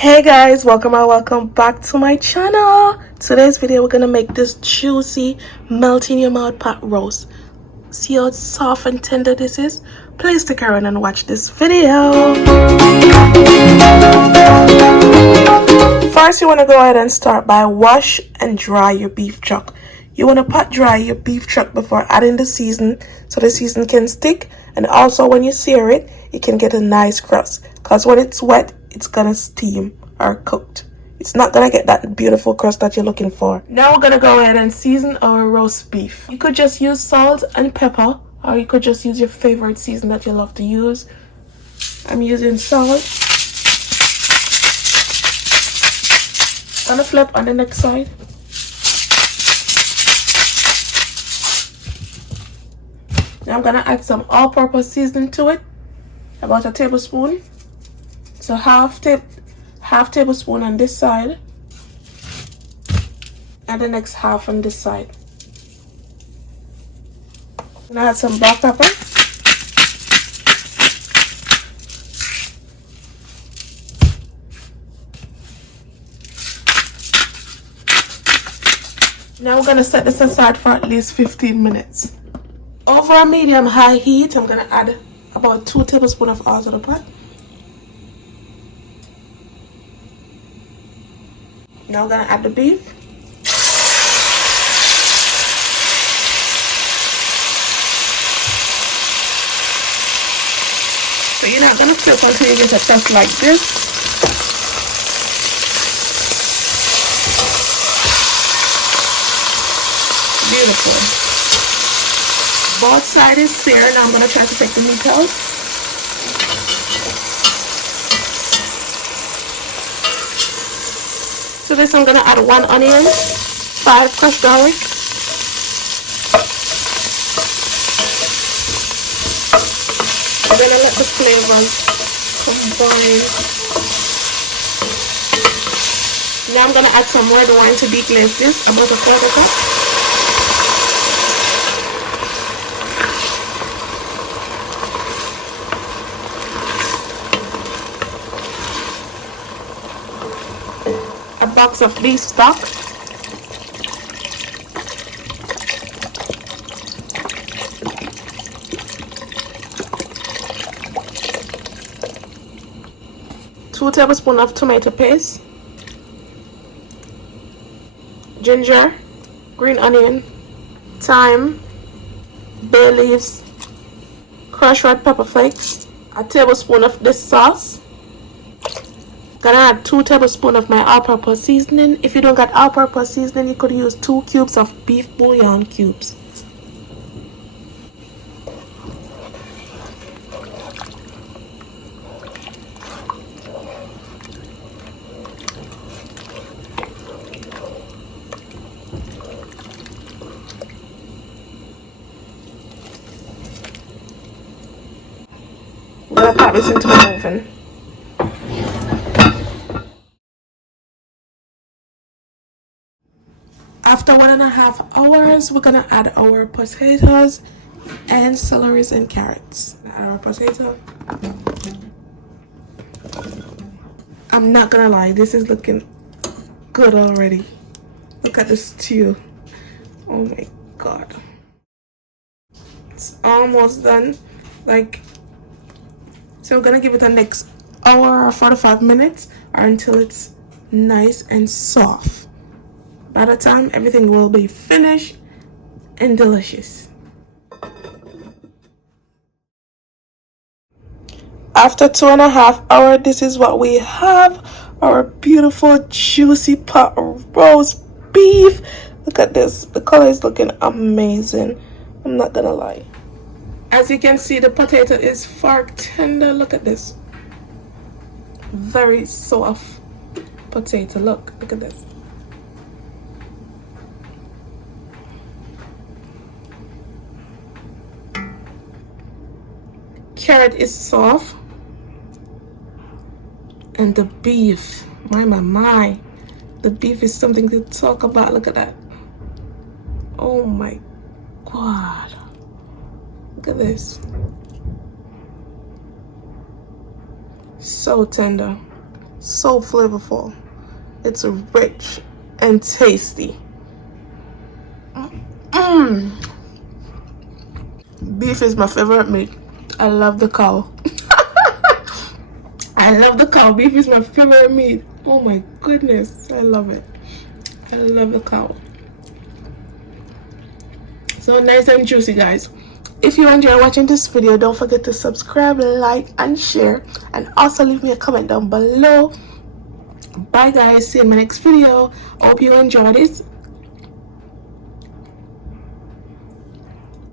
Hey guys, welcome back to my channel. Today's video we're gonna make this juicy melt in your mouth pot roast. See how soft and tender this is? Please stick around and watch this video. First, you want to go ahead and start by wash and dry your beef chuck. You want to pot dry your beef chuck before adding the season so the season can stick, and also when you sear it, it can get a nice crust, because when it's wet it's gonna steam or cooked. It's not gonna get that beautiful crust that you're looking for. Now we're gonna go ahead and season our roast beef. You could just use salt and pepper, or you could just use your favorite season that you love to use. I'm using salt. Gonna flip on the next side. Now I'm gonna add some all-purpose seasoning to it, about a tablespoon. So half tablespoon on this side, and the next half on this side. I'm gonna add some black pepper. Now we're gonna set this aside for at least 15 minutes. Over a medium-high heat, I'm gonna add about 2 tablespoons of oil to the pot. Now I'm gonna add the beef. So you're not gonna flip until you get a crust like this. Beautiful. Both sides is seared. Now I'm gonna try to take the meat out. To this I'm gonna add 1 onion, 5 crushed garlic, I'm gonna let the flavors combine. Now I'm gonna add some red wine to deglaze this, about a 1/4 cup. A box of beef stock, two tablespoons of tomato paste, ginger, green onion, thyme, bay leaves, crushed red pepper flakes, a tablespoon of this sauce. Gonna add 2 tablespoons of my all-purpose seasoning. If you don't got all-purpose seasoning, you could use 2 cubes of beef bouillon cubes. I'm gonna pop this into my oven. After 1.5 hours, we're gonna add our potatoes and celeries and carrots. Add our potato. I'm not gonna lie, this is looking good already. Look at the stew. Oh my god. It's almost done. So we're gonna give it the next hour or 45 minutes, or until it's nice and soft. By the time everything will be finished and delicious. After 2.5 hours, this is what we have. Our beautiful juicy pot roast beef. Look at this. The color is looking amazing. I'm not gonna lie. As you can see, the potato is far tender. Look at this. Very soft potato. Look at this. Carrot is soft, and the beef, my, the beef is something to talk about. Look at that. Oh my god, look at this. So tender. So flavorful. It's rich and tasty. Beef is my favorite meat. I love the cow. I love the cow. Beef is my favorite meat. Oh my goodness. I love it. I love the cow. So nice and juicy, guys. If you enjoy watching this video, don't forget to subscribe, like, and share. And also leave me a comment down below. Bye guys. See you in my next video. Hope you enjoyed it.